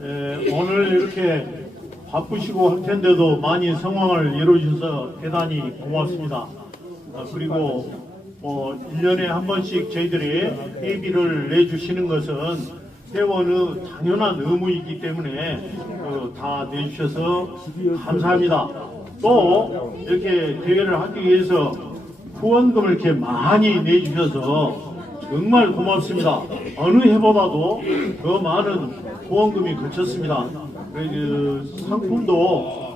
에, 오늘 이렇게 바쁘시고 할 텐데도 많이 성황을 이루어주셔서 대단히 고맙습니다. 아, 그리고 뭐 1년에 한 번씩 저희들이 회비를 내주시는 것은 회원의 당연한 의무이기 때문에 어, 다 내주셔서 감사합니다. 또 이렇게 대회를 하기 위해서 후원금을 이렇게 많이 내주셔서 정말 고맙습니다. 어느 해보다도 더 많은 후원금이 거쳤습니다. 그 상품도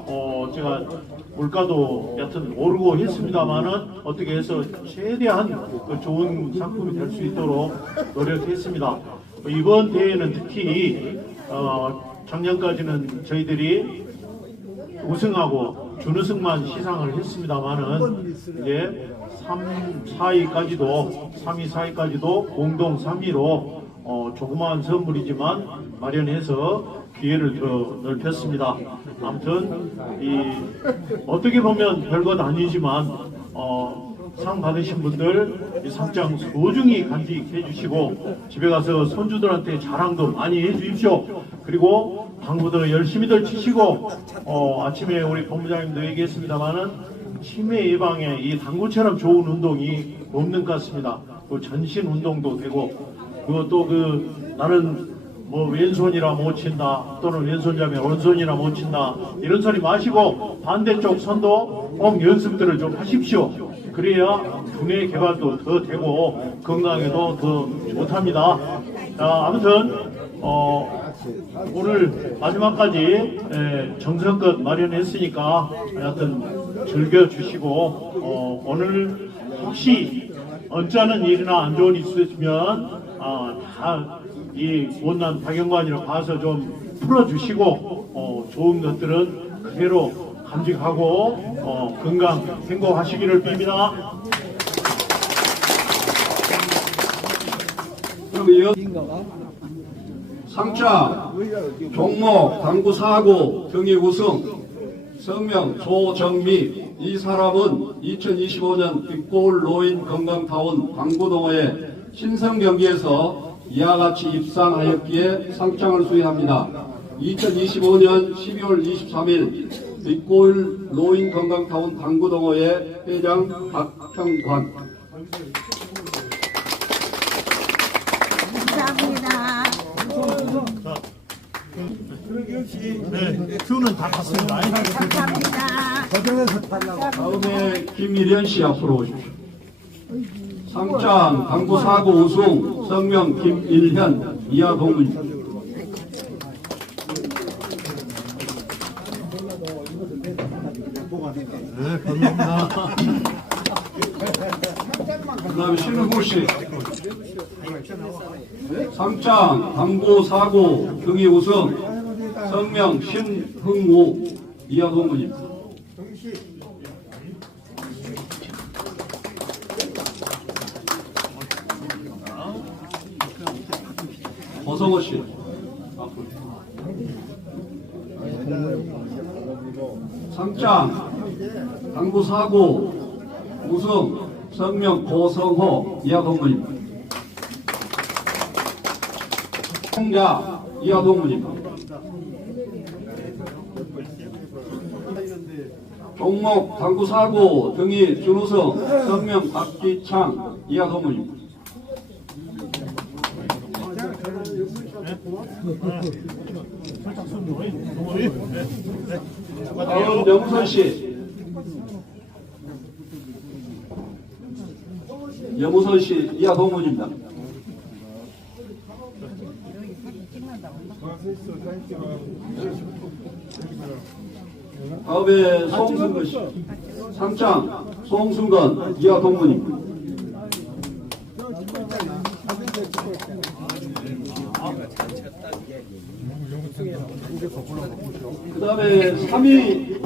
어 제가 물가도 여튼 오르고 했습니다만은 어떻게 해서 최대한 그 좋은 상품이 될 수 있도록 노력했습니다. 이번 대회는 특히 어 작년까지는 저희들이 우승하고 준우승만 시상을 했습니다만은 이제 3, 4위까지도 3위, 4위까지도 공동 3위로 어, 조그마한 선물이지만 마련해서 기회를 더 넓혔습니다. 아무튼 이 어떻게 보면 별것 아니지만 어, 상 받으신 분들 이 상장 소중히 간직해 주시고 집에 가서 손주들한테 자랑도 많이 해 주십시오. 그리고 당구도 열심히들 치시고 어, 아침에 우리 본부장님도 얘기했습니다만은 치매 예방에 이 당구처럼 좋은 운동이 없는 것 같습니다. 그 전신 운동도 되고 그것도 그 나는 뭐 왼손이라 못 친다 또는 왼손잡이 오른손이라 못 친다 이런 소리 마시고 반대쪽 손도 꼭 연습들을 좀 하십시오. 그래야 두뇌 개발도 더 되고 건강에도 더 좋답니다. 자, 아무튼 어, 오늘 마지막까지 에, 정성껏 마련했으니까 하여튼 즐겨주시고 어, 오늘 혹시 언짢은 일이나 안 좋은 일 있으시면 아, 다이 못난 박영관이라 봐서 좀 풀어주시고 어, 좋은 것들은 그대로 간직하고 어, 건강 행복하시기를 빕니다. 그럼 이어 상장, 종목, 당구 사고, 경기 우승, 성명 조정미 이 사람은 2025년 빅골 로인 건강타운 당구동호회 신성 경기에서 이와 같이 입상하였기에 상장을 수여합니다. 2025년 12월 23일 빅골 로인 건강타운 당구동호회 회장 박형관 감사합니다. 네, 큐는 다 봤습니다. 감사합니다. 다음에 김일현 씨 앞으로 오십시오. 상장 당구 사고 우승 성명 김일현 이하 동문 네, 감사합니다. 그 다음에 신흥구 씨 상장 당구 사고 경기 우승 성명 신흥우 이하 동문입니다. 허성호 씨. 상장 당구 사고 우승 성명 고성호 이하 동문입니다. 홍자 이하 동문입니다. 종목 당구 사고 등이 준우승 성명 박기창 이하 동문입니다. 다음 영선 씨. 여무선 씨 이하 동문입니다. 다음에 송승건 씨. 상장 송승건 이하 동문입니다. 그 다음에 3위